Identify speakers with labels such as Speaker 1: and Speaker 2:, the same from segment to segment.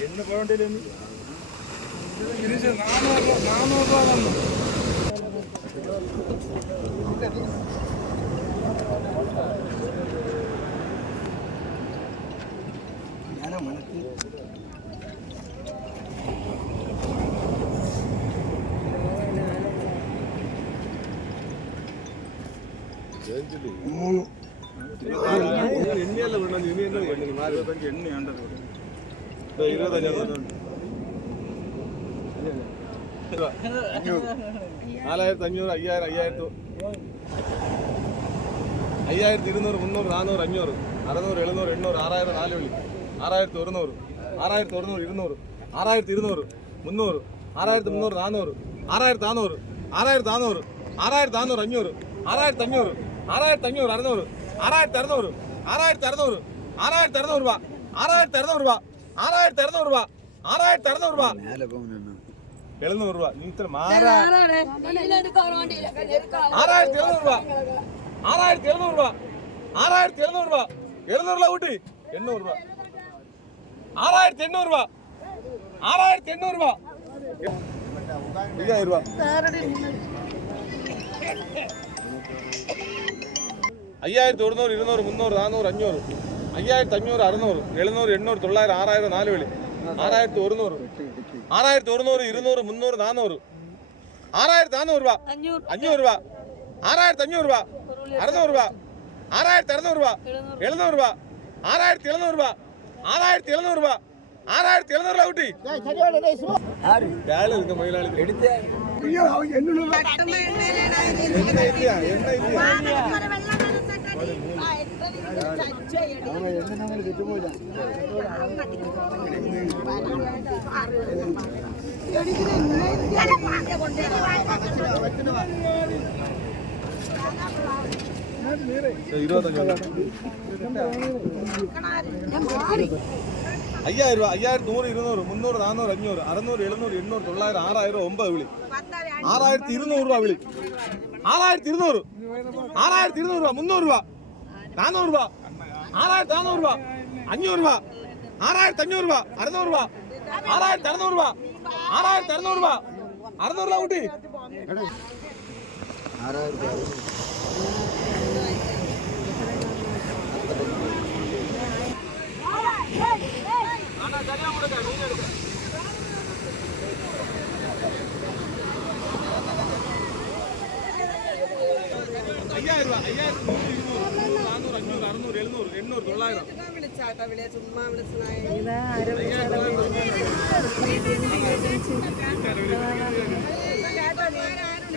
Speaker 1: എന്ന് പോകണ്ടേ നാനൂറ് നാനൂറ് രൂപ തന്നു
Speaker 2: ഞാനാ മനസ്സിൽ നാലായിരത്തി അഞ്ഞൂറ് അയ്യായിരം അയ്യായിരത്തി അയ്യായിരത്തി ഇരുന്നൂറ് മുന്നൂറ് നാനൂറ് അഞ്ഞൂറ് അറുന്നൂറ് എഴുന്നൂറ് എണ്ണൂറ് ആറായിരം നാല് വിളി ആറായിരത്തി ഒരുന്നൂറ് ആറായിരത്തി ഒരുന്നൂറ് ഇരുന്നൂറ് ആറായിരത്തി ഇരുന്നൂറ് മുന്നൂറ് ആറായിരത്തി മുന്നൂറ് നാനൂറ് ആറായിരത്തി നാനൂറ് ആറായിരത്തി നാനൂറ് ആറായിരത്തി നാനൂറ് അഞ്ഞൂറ് ആറായിരത്തി അഞ്ഞൂറ് ആറായിരത്തി അഞ്ഞൂറ് അറുന്നൂറ്. ആറായിരത്തി അറുന്നൂറ് ആറായിരത്തി അറുന്നൂറ് ആറായിരത്തി അറുന്നൂറ് രൂപ ആറായിരത്തി അറുന്നൂറ് രൂപ ആറായിരത്തി അറുന്നൂറ് രൂപ ആറായിരത്തി അറുന്നൂറ് രൂപ. എഴുന്നൂറ് രൂപ. നീ ഇത്ര മാറാ. ആറായിരത്തി എഴുന്നൂറ് രൂപ. ആറായിരത്തി എഴുന്നൂറ് രൂപ ആറായിരത്തി എഴുന്നൂറ് രൂപ. എഴുന്നൂറ് രൂപ കൂട്ടി എണ്ണൂറ് രൂപ ആറായിരത്തി എണ്ണൂറ് രൂപ ആറായിരത്തി എണ്ണൂറ് രൂപ അയ്യായിരം രൂപ അയ്യായിരത്തി ഒരുന്നൂറ് ഇരുന്നൂറ് മുന്നൂറ് നാനൂറ് അഞ്ഞൂറ്. അയ്യായിരത്തി അഞ്ഞൂറ് അറുന്നൂറ്. എഴുന്നൂറ് എണ്ണൂറ് തൊള്ളായിരം ആറായിരം നാല് വിളി. ആറായിരത്തി ഒരുന്നൂറ്. ആറായിരത്തി ഒരുന്നൂറ് ഇരുന്നൂറ് മുന്നൂറ് നാനൂറ് ആറായിരത്തി നാനൂറ് രൂപ. അഞ്ഞൂറ്. രൂപ. ആറായിരത്തി അഞ്ഞൂറ് രൂപ. അറുന്നൂറ് രൂപ. ആറായിരത്തി അറുന്നൂറ് രൂപ. അയ്യായിരം രൂപ അയ്യായിരത്തി നൂറ് ഇരുന്നൂറ് മുന്നൂറ് നാനൂറ് അഞ്ഞൂറ് അറുന്നൂറ് എഴുന്നൂറ് എണ്ണൂറ് തൊള്ളായിരം ആറായിരം ഒമ്പത് വിളി. ആറായിരത്തി ഇരുന്നൂറ് രൂപ വിളി. ആറായിരത്തി ഇരുന്നൂറ് ആറായിരത്തി ഇരുന്നൂറ് രൂപ മുന്നൂറ് രൂപ. നാനൂറ് രൂപ. ആറായിരത്തി നാനൂറ് രൂപ. അഞ്ഞൂറ് രൂപ. ആറായിരത്തി അഞ്ഞൂറ് രൂപ. അറുന്നൂറ് രൂപ. ആറായിരത്തി അറുന്നൂറ് രൂപ. ആറായിരത്തി അറുന്നൂറ് രൂപ. അറുന്നൂറ് രൂപ കുട്ടി. അയ്യായിരം രൂപ അയ്യായിരത്തി നൂറ് ഇരുന്നൂറ് നാനൂറ് അഞ്ഞൂറ് അറുന്നൂറ് എഴുന്നൂറ് എണ്ണൂറ് തൊള്ളായിരം.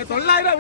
Speaker 2: തൊള്ളായിരം